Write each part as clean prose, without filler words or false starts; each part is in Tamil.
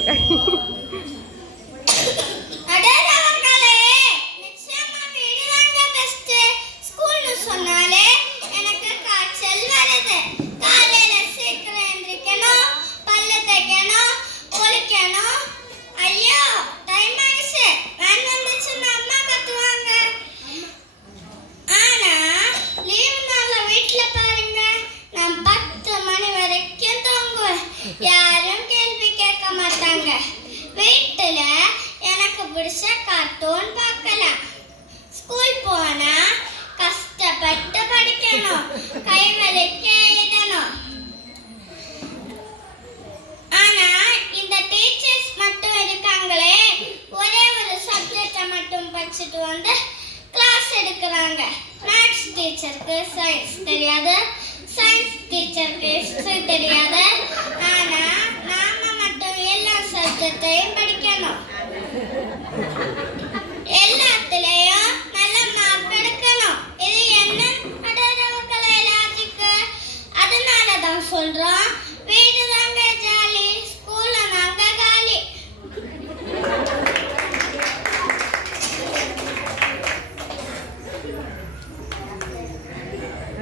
போங்க. யாரும் கேள்வி கேட்க மாட்டாங்க. வீட்டுல எனக்கு பிடிச்ச கார்ட்டூன் பார்க்கலாம். ஸ்கூல் போனா கஷ்டப்பட்டு படிக்கணும், கை வலிக்க எழுதணும். ஆனா இந்த டீச்சர்ஸ் மட்டும் இருக்காங்களே, ஒரே ஒரு சப்ஜெக்டை மட்டும் படிச்சுட்டு வந்து கிளாஸ் எடுக்கிறாங்க. மேத்ஸ் டீச்சருக்கு சயின்ஸ் தெரியாது, சயின்ஸ் டீச்சருக்கு ஹிஸ்டரி தெரியாது. ஆனா நாம மட்டும் எல்லா சப்ஜெக்டையும் படிக்கணும், எல்லாத்துலயும் நல்ல மார்க் எடுக்கணும். இது என்ன அடரவக்கலை லாஜிக்? அதனாலதான் சொல்றோம், வீடு தாங்க ஜாலி, ஸ்கூல்ல நாங்க காலி.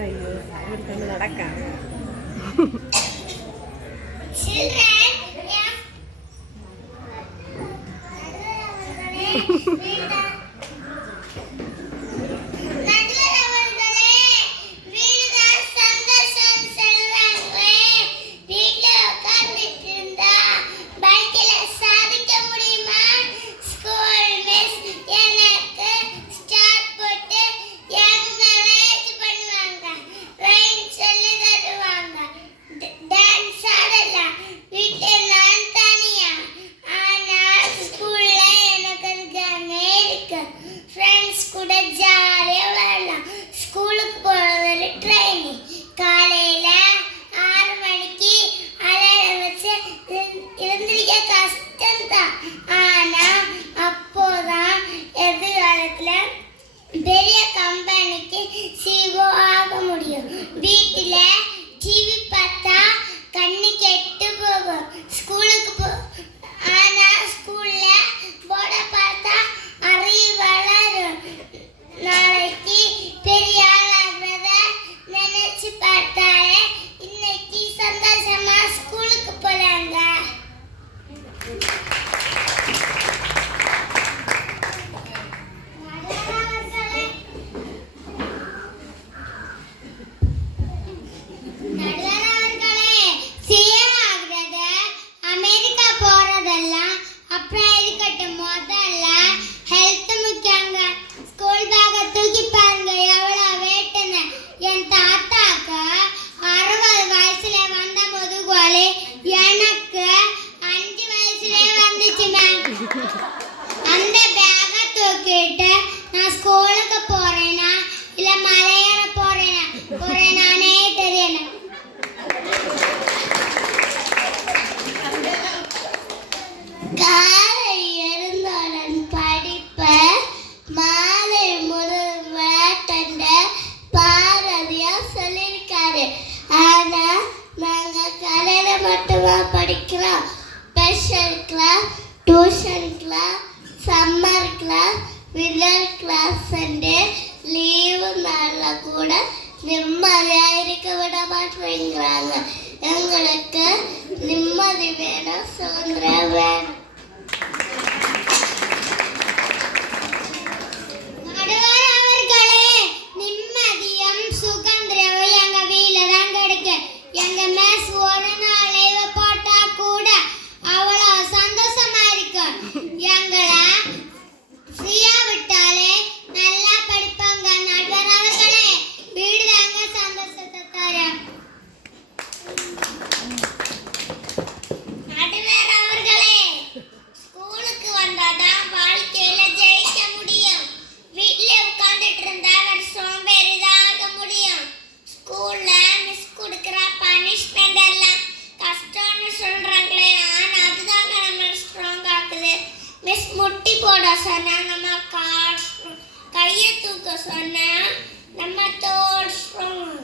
ஐயோ இவருக்கு நடக்க. கூட ஜாலியா விளையாடலாம். ஸ்கூலுக்கு போறது ட்ரைனிங். காலையில 6 மணிக்கு அலாரம் வச்சு எழுந்திரிக்க கஷ்டம்தான். ஆனா அப்போதான் எதிர்காலத்துல பெரிய கம்பெனிக்கு சிஓ ஆக முடியும். வீட்டுல டிவி பார்த்தா கண்ணு கெட்டு போகும். ஸ்கூலுக்கு ஆனா ஸ்கூல்ல போர்ட பார்த்தா அறிவு வளரும். நாளைக்கு பெரிய ஆளாகிறத நினைச்சு பார்த்தாலே இன்னைக்கு சந்தோஷமா ஸ்கூலுக்கு போலாங்க. அப்புறம் இருக்கட்டும், முதல்ல ஹெல்த் முக்கியங்க. ஸ்கூல் பேக்கை தூக்கி பாருங்க எவ்வளோ வெயிட்டுன்னு. என் தாத்தாக்கு 60 வயசுல வந்த முதுகுவலி எனக்கு 5 வயசுலேயே வந்துச்சுங்க. அந்த பேக்கை தூக்கிட்டு நான் ஸ்கூலுக்கு போறேனா இல்லை மலையேற போறேனானே தெரியல. காலை எழுந்தவுடன் படிப்ப, மாலை முதல் விளையாட்ட பாரதியா சொல்லியிருக்காரு. ஆனா நாங்க கலையில மட்டுமா படிக்கிறோம். Special class, tuition class, summer class, winter class, leave நாளில் கூட நிம்மதியா இருக்க விட மாட்டேங்கிறாங்க. எங்களுக்கு நிம்மதி வேணும், சுதந்திரம் வேணும். நிம்மதியும் சுதந்திரம் எங்க வீட்டுல தான் கிடைக்கும். எங்க மேஸ் ஒரு நாள் லீவு போட்டா கூட அவ்வளவு சந்தோஷமா இருக்கும். எங்களை ஃப்ரீயா விட்டாலே நல்லா படிப்பாங்க. நடுவர் அவர்களே, வீடு தாங்க சந்தோஷத்தை தரும். நடுவர் அவர்களே, ஸ்கூலுக்கு வந்தாதான் வாழ்க்கையில ஜெயிக்க முடியும். வீட்டுல உட்கார்ந்துட்டு இருந்தா அவர் சோம்பேறிதான் ஆக முடியும். ஸ்கூல்ல மிஸ் கொடுக்கிற பனிஷ்மெண்ட் எல்லாம் கஷ்டம்னு சொல்றாங்களே, ஆனா அதுதாங்க நம்ம ஸ்ட்ராங் ஆக்குது. மிஸ் முட்டி போட சொன்னா நம்ம கையை தூக்க சொன்னா நம்ம தோல் ஸ்ட்ராங்.